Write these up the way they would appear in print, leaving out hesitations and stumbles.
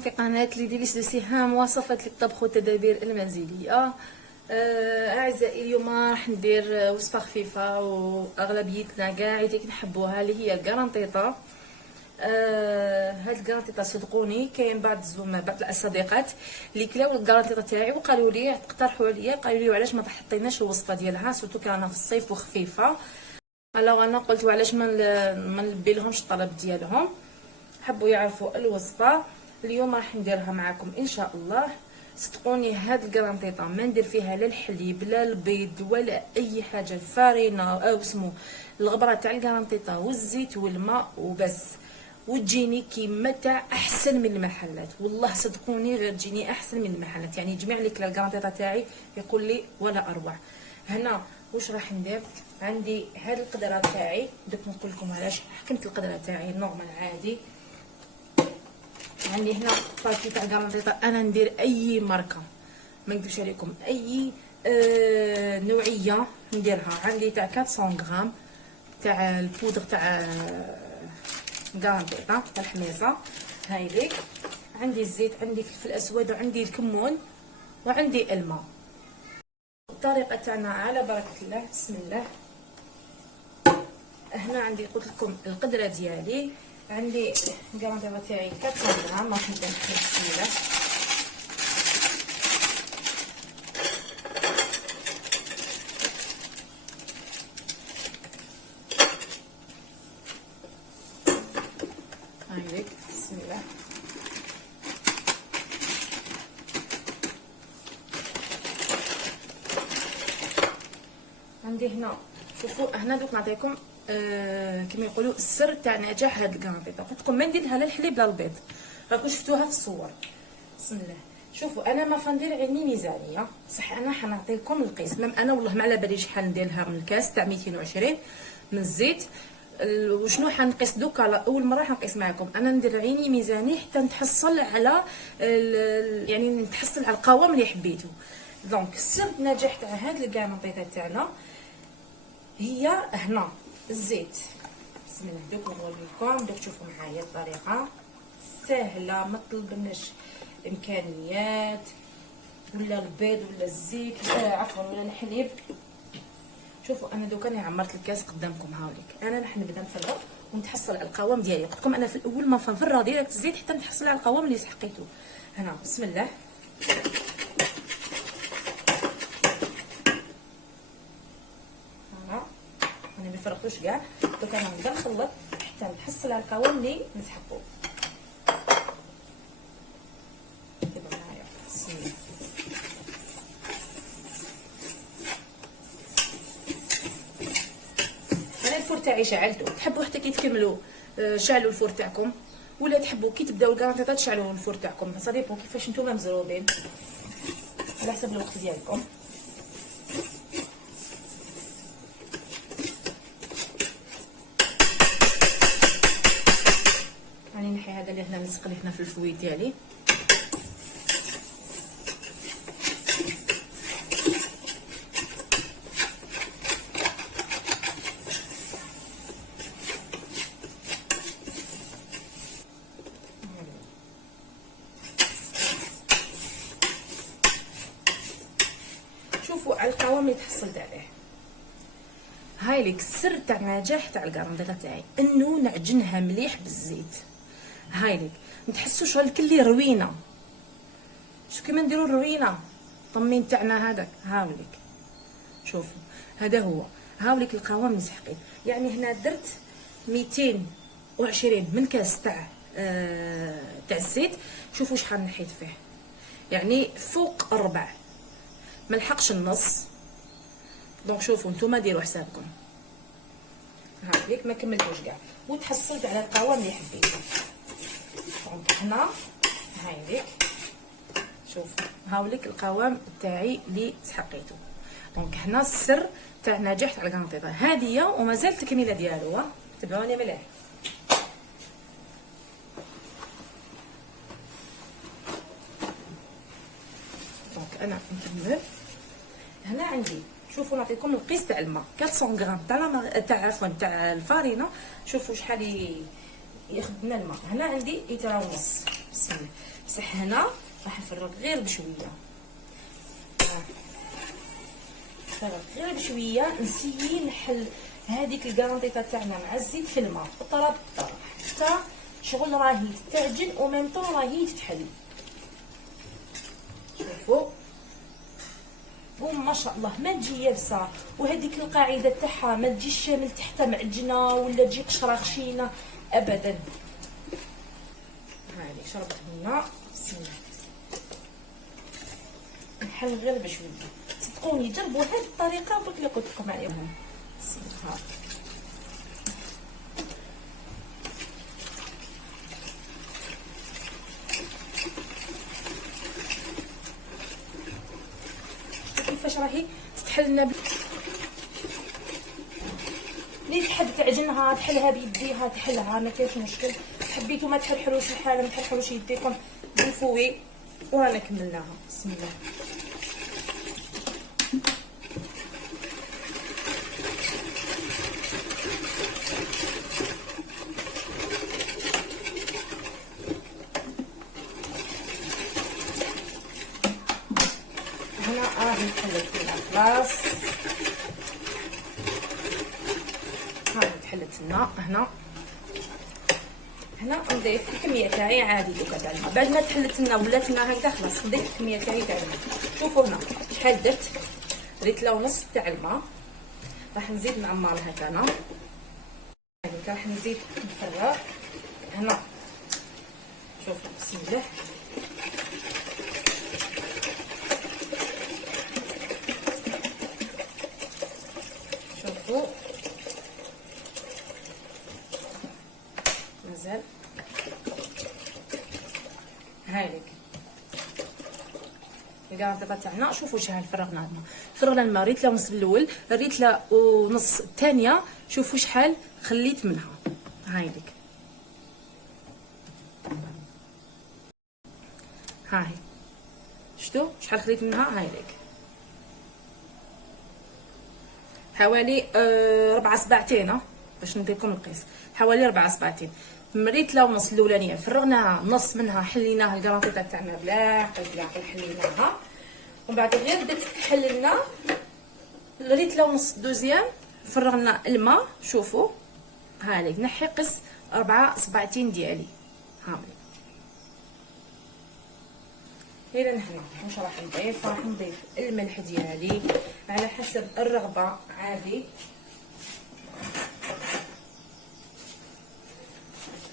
بكم في قناة ليديليس دو سهام، وصفات الطبخ والتدابير المنزلية. اعزائي اليوم راح ندير وصفة خفيفة واغلبيتنا كاع نحبوها، اللي هي الكرانطيطة. هاد الكرانطيطة صدقوني كاين بعض الصديقات اللي كلاو الكرانطيطة تاعي وقالوا لي اقترحوا عليا، قالوا لي علاش ما حطيناش الوصفة ديالها، سورتو كان في الصيف وخفيفة. الوغ انا قلت علاش ما نلبي لهمش الطلب ديالهم، حبوا يعرفوا الوصفه. اليوم راح نديرها معكم ان شاء الله. صدقوني هاد الكرانطيطه ما ندير فيها لا الحليب لا البيض ولا اي حاجه، الفارينه او اسمو الغبره تاع الكرانطيطه والزيت والماء وبس، وتجيني كيما تاع احسن من المحلات. والله صدقوني غير تجيني احسن من المحلات، يعني جميع اللي كلا الكرانطيطه تاعي يقول لي ولا اروع. هنا واش راح ندير؟ عندي هاد القدره تاعي، دوك نقول لكم علاش حكمت القدره تاعي نورمال عادي. عندي هنا باكي تاع كرانطيطه، انا ندير اي ماركه ما نكذبش عليكم، اي نوعيه نديرها. عندي تاع 400 غرام تاع البودر تاع كرانطيطه تاع الحميصه هايليك. عندي الزيت، عندي فلفل اسود، وعندي الكمون، وعندي الماء. الطريقه تاعنا على بركه الله، بسم الله. هنا عندي قلت لكم القدره ديالي، عندي الكرانطيطه تاعي 400 غرام. راح نبدا نحط بسم الله. هايليك بسم الله. عندي هنا شوفوا، هنا دوك نعطيكم كما يقولوا السر تاع نجاح هاد الكرانطيطه. قلت لكم ما ندير لها لا الحليب لا البيض، راكم شفتوها في الصور. بسم الله. شوفوا انا ما فندير عيني ميزانيه صح، انا حنعطي لكم القيس. ميم انا والله ما على بالي شحال ندير لها من الكاس تاع 220 من الزيت. وشنو حنقيس دوكا اول مره حنقيس معكم. انا ندير عيني ميزاني حتى نتحصل على يعني نتحصل على القوام اللي حبيتو. دونك سر النجاح تاع هاد الكرانطيطه تاعنا هي هنا الزيت. بسم الله. دوك نوري لكم، دوك تشوفوا معايا الطريقه سهله، ما طلبناش امكانيات ولا البيض ولا الزيت عفوا ولا الحليب. شوفوا انا دوك انا عمرت الكاس قدامكم هاوليك. انا راح نبدا نفرغ ونتحصل على القوام ديالي. قلت لكم انا في الاول ما نفرغ ديريكت الزيت حتى نتحصل على القوام اللي سحقيته. هنا بسم الله. انا ما فرقتوش كاع، دوك انا نبدا نخلط حتى نحصل على القوام اللي نسحقو. تبعوا معايا بسم الله. انا الفور تاعي شعلته، تحبوا حتى كي تكملوا شعلوا الفور تاعكم، ولا تحبوا كي تبداو الكرانطيطه تشعلوا الفور تاعكم، صديقوا كيفاش نتوما مزروبين على حسب الوقت ديالكم. راني نحي هذا اللي هنا نلصق ليه هنا في الفويد ديالي. شوفوا على القوام اللي تحصلت عليه. هايليك السر تاع النجاح تاع الكرانطيطه تاعي، انه نعجنها مليح بالزيت. هايليك نتحسوا شغل كلي روينه، شو كيما نديروا الروينه الطمين تاعنا هذاك. هاوليك شوفوا هذا هو، هاوليك القوام مسحقين. يعني هنا درت 220 من كاس تاع الزيت. شوفوا شحال نحيت فيه، يعني فوق الربع، ما لحقش النص. دونك شوفوا نتوما ديروا حسابكم. هاوليك ما كملتوش كاع، وتحصلت على القوام اللي حبيته. دونك هنا هايليك شوفوا هاوليك القوام تاعي اللي سحقيته. دونك هنا السر تاع النجاح تاع الكرانطيطه هاديه، ومازال التكميله ديالو. تبعوني مليح. دونك انا نكمل. هنا عندي شوفوا نعطيكم القيس تاع الماء 400 غرام تاع عفوا تاع الفارينه. شوفوا شحال يخدمنا الماء. هنا عندي لتر ونص. بسم الله. بصح هنا راح نفرغ غير بشويه، نفرغ غير بشويه، نسيي نحل هذيك الكارونطيطه تاعنا مع الزيت في الماء بالطراب بالطراب حتى شغل راهي تتعجن وميم طون راهي تتحل. شوفوا ما شاء الله ما تجي يابسه، وهذيك القاعده تاعها ما تجيش من تحت معجنه ولا تجي قشره خشينه ابدا. هاهي شربت هنا. بسم الله نحل غير بشويه، صدقوني جربوا هذه الطريقه برك اللي قلت لكم عليهم. بسم الله كيفاش راهي تتحل لنا. اللي تحب تعجنها تحلها بيديها تحلها ما كاينش مشكل، حبيتو ما تحرحروش الحاله ما تحرحروش يديكم بالفوي. ورانا كملناها. بسم الله هنا راهي تحلت لنا خلاص. هاي تحلت لنا. هنا نضيف الكميه تاعي عادي دوكا تاع الماء. بعد ما تحلت لنا ولات لنا هكذا خلاص نضيف الكميه تاعي تاع الماء. شوفوا هنا شحال درت له ونص تاع الماء. راح نزيد نعمرها هكا يعني راح نزيد نفرغ هنا. شوفوا بسم الله شوفوا مازال هايلك الكارطيطه تاعنا. شوفوا شحال فرغنا الماء. فرغنا الماء ريت له ونص الاول، ريت له ونص الثانيه. شوفوا شحال خليت منها. هايلك هاي شفتوا شحال خليت منها. هايلك حوالي 4 سباعتين باش نديركم القياس. حوالي 4 سباعتين. مريت له ونص الاولانيه فرغناها نص منها حليناها الكارونطيطه تاعنا بلا حليناها. ومن بعد غير بدات تحل لنا ريت له ونص دوزيام فرغنا الماء. شوفوا هاليك نحي قس 4 سباعتين ديالي. هاولي هنا هنا واش راح نضيف. راح نضيف الملح ديالي على حسب الرغبه عادي،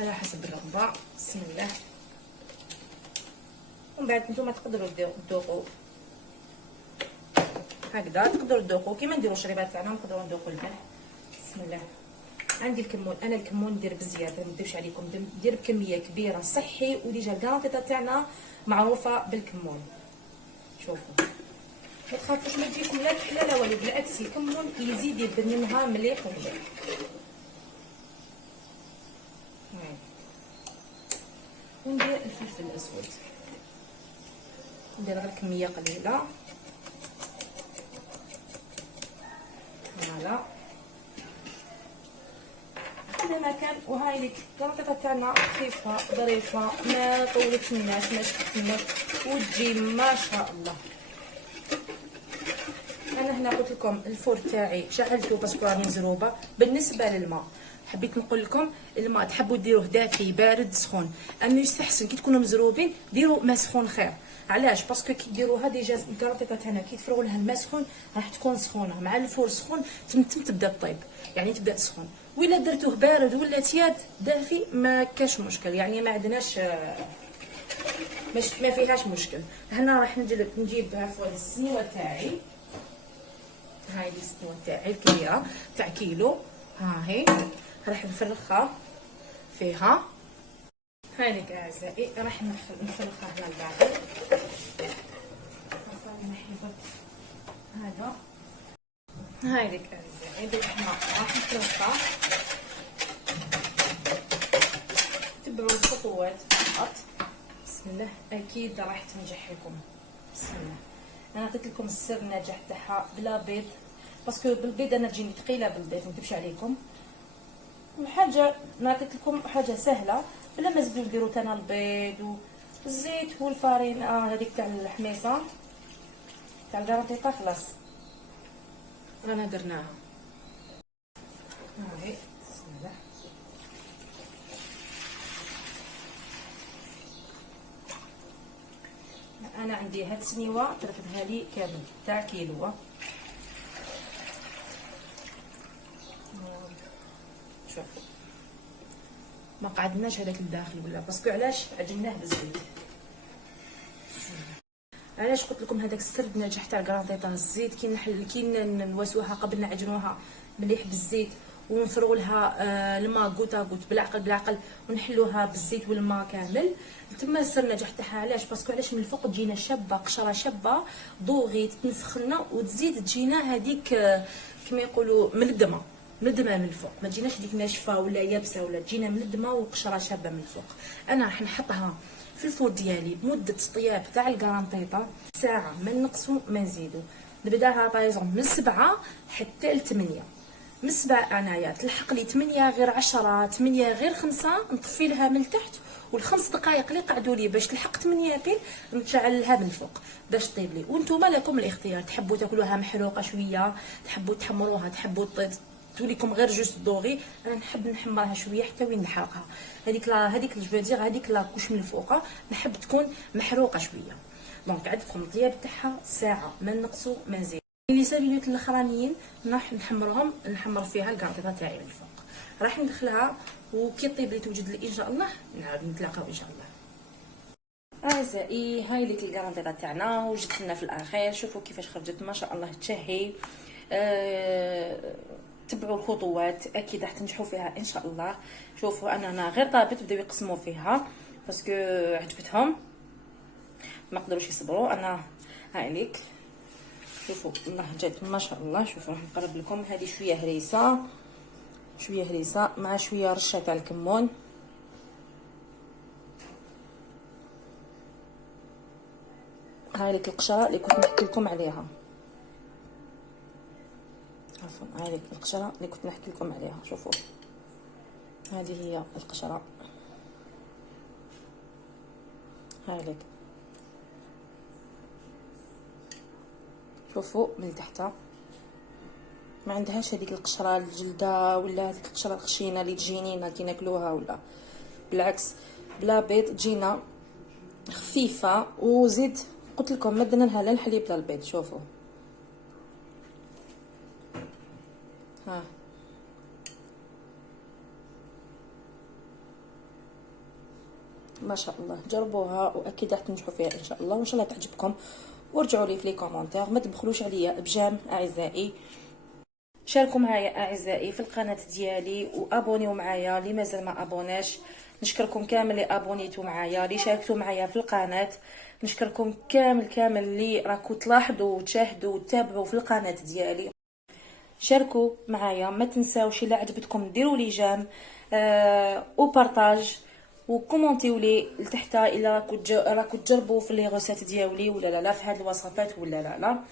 على حسب الرغبه. بسم الله. ومن بعد نتوما تقدروا تذوقوا هكذا، تقدروا تذوقوا كيما نديروا الشريبات تاعنا نقدروا نذوقوا الملح. بسم الله. عندي الكمون، انا الكمون ندير بزياده ما نكذبش عليكم، ندير بكميه كبيره صحي وديجا الكارونطيطه تاعنا معروفه بالكمون. شوفوا ما تخافوش ما تجيكم لا تحلى لا والو، بالعكس الكمون يزيد يبننها مليح ومليح. وندير الفلفل الاسود، ندير غير كميه قليله. فوالا هذا ما كان. وهاي لك الكارونطيطه تاعنا خفيفه ظريفه ما طولتناش ما شفتناش وتجي ما شاء الله. انا هنا قلت لكم الفور تاعي شعلته باسكو راني مزروبه. بالنسبه للماء حبيت نقول لكم الماء تحبوا ديروه دافي بارد سخون، اما يستحسن كي تكونوا مزروبين ديروا ما سخون خير. علاش؟ باسكو كي ديروها ديجا الكارونطيطه تاعنا كي تفرغوا لها الماء سخون راح تكون سخونه مع الفور سخون تبدا طيب يعني تبدا تسخن. ولا درتوه بارد ولا تياد دافي ما كاش مشكل، يعني ما عندناش ما فيهاش مشكل. هنا راح نجيب عفوا السنيوه تاعي. هاي السنيوه تاعي الكبيره تاع كيلو. ها هي راح نفرخها فيها. هانيك اعزائي راح نفرخها هنا لبعد. هذا هايلك اعزائي بالحمى راح نفرخها. تبعوا الخطوات فقط. بسم الله اكيد راح تنجح لكم. بسم الله. انا قلت لكم السر النجاح تاعها بلا بيض، باسكو بالبيض انا تجيني ثقيله بالبيض ما نكذبش عليكم. حاجه نعطيت لكم حاجه سهله بلا ما تزيدوا ديروا تانا البيض والزيت والفارين. هذيك تاع الحميصه تاع الكاراتيطا خلاص رانا درناها. هاهي بسم الله. انا عندي هاد السنيوه طرفتها لي كامل تاع كيلو. شوف ما قعدناش هذاك الداخل ولا باسكو علاش عجناه بالزيت. علاش قلت لكم هذاك السر النجاح تاع الكرانطيطه الزيت كي نواسوها قبل نعجنوها مليح بالزيت ونفرغوا لها الماء غوتا غوت بالعقل بالعقل ونحلوها بالزيت والماء كامل. تما سر النجاح تاعها علاش باسكو علاش من الفوق تجينا شابه قشره شابه دوغي تنفخ لنا وتزيد تجينا هذيك كما يقولوا ملدمه من الفوق، ما تجيناش ديك ناشفه ولا يابسه ولا تجينا ملدمه وقشره شابه من الفوق. انا راح نحطها في الفور ديالي بمده طياب تاع الكرانطيطه ساعه ما نقصوا ما نزيدوا. نبداها بايزون من 7 حتى ل 8. من 7 انايا تلحق لي 8 غير 10 8 غير 5 نطفي لها من تحت والخمس دقائق اللي قعدوا لي باش تلحق 8 بيل نشعل لها من الفوق باش طيب لي. وانتم لكم الاختيار، تحبوا تاكلوها محروقه شويه، تحبوا تحمروها، تحبوا توليكم غير جوست دوغي. انا نحب نحمرها شويه حتى وين نحرقها. هذيك جو دير هذيك لا كوش من الفوق نحب تكون محروقه شويه. دونك عندكم الطياب تاعها ساعه ما نقصوا ما نزيد. لي سابيلوت الاخرانيين راح نحمرهم، نحمر فيها الكارطيطه تاعي من الفوق. راح ندخلها وكي طيب لي توجد لي ان شاء الله نعاود نتلاقاو ان شاء الله. اعزائي هاي ليك الكارطيطه تاعنا وجدت لنا في الاخير. شوفوا كيفاش خرجت ما شاء الله تشهي. تبعوا الخطوات اكيد راح تنجحوا فيها ان شاء الله. شوفوا انا غير طابت بداو يقسموا فيها باسكو عجبتهم ما قدروش يصبروا. انا هاي ليك شوفوا الله جات ما شاء الله. شوفوا راح نقرب لكم هذه شويه هريسه مع شويه رشه تاع الكمون. هاي ليك القشره اللي كنت نحكي لكم عليها. عفوا هاي ليك القشره اللي كنت نحكي لكم عليها. شوفوا هذه هي القشره. هاي ليك شوفوا من تحت ما عندهاش هذيك القشره الجلده ولا هذيك القشره الخشينه اللي تجينينا كي ناكلوها، ولا بالعكس بلا بيض تجينا خفيفه. وزيد قلت لكم ما درنا لها لا الحليب لا البيض. شوفوا ها ما شاء الله. جربوها واكيد راح تنجحوا فيها ان شاء الله وان شاء الله تعجبكم. وارجعوا لي في لي كومونتير، ما تبخلوش عليا بجام اعزائي. شاركوا معايا اعزائي في القناه ديالي وابونيو معايا اللي مازال ما ابوناش. نشكركم كامل اللي ابونيتوا معايا، اللي شاركتوا معايا في القناه. نشكركم كامل اللي راكو تلاحظوا وتشاهدوا وتتابعوا في القناه ديالي. شاركوا معايا، ما تنساوش الا عجبتكم ديروا لي جام وبارطاج وكومونتيو لي لتحت الا راكو تجربوا في لي غوسات ديالي ولا لا في هاد الوصفات ولا لا.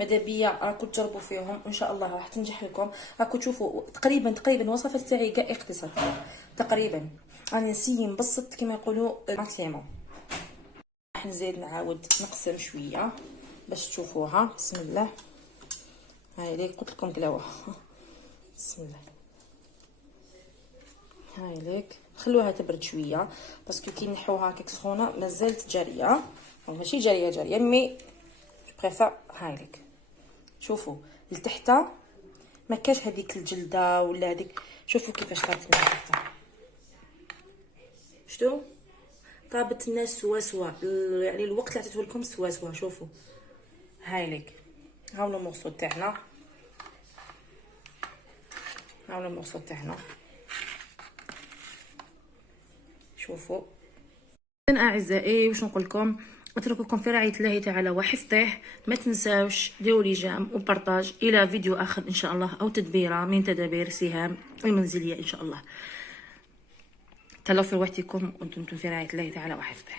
ماذا بيا راكو تجربوا فيهم وان شاء الله راح تنجح لكم. راكو تشوفوا تقريبا الوصفات تاعي كاع اقتصاديه تقريبا. راني نسيي نبسط كما يقولوا ماكسيموم. راح نزيد نعاود نقسم شويه باش تشوفوها. بسم الله. هاي ليك قلت لكم كلاوه. بسم الله. هاي ليك خلوها تبرد شويه باسكو كي نحوها هكاك سخونه مازالت جاريه، ماشي جاريه مي بريفير. هاي ليك شوفوا لتحت ما كاش هذيك الجلده ولا هذيك. شوفوا كيفاش طابت من تحت. شتو طابت الناس سوا يعني الوقت اللي عطيته لكم سوا. شوفوا هاي ليك هاو المقصود تاعنا. شوفوا اعزائي واش نقول لكم. اترككم في رعايه الله تعالى وحفظه. ما تنساوش ديروا لي جام وبارطاج الى فيديو اخر ان شاء الله او تدبيره من تدابير سهام المنزليه ان شاء الله. تهلاو في وقتكم وانتم في رعايه الله تعالى وحفظه.